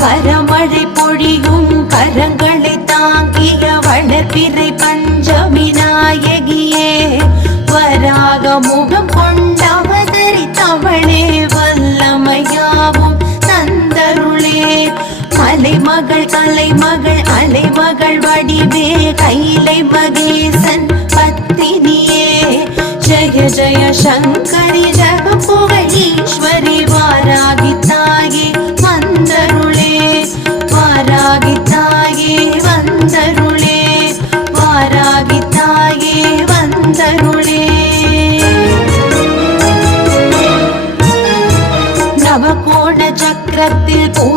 வரமழை பொழியும் கரங்களை தாங்கிய வளர்பிறை பஞ்சமி நாயகியே வராக முகம் கொண்டவதரித்தவளே வல்லமையாவும் தந்தருளே மலைமகள் கலைமகள் அலைமகள் வடிவே கைலை மகேசன் பத்தினியே ஜய ஜய சங்கரி ஜகபுகழ் ஈஸ்வரி வாராகி தாயே வந்தருளே வாராகி தாயே வந்தருளே வாராகி தாயே வந்தருளே நவகோண சக்கரத்தில் பூ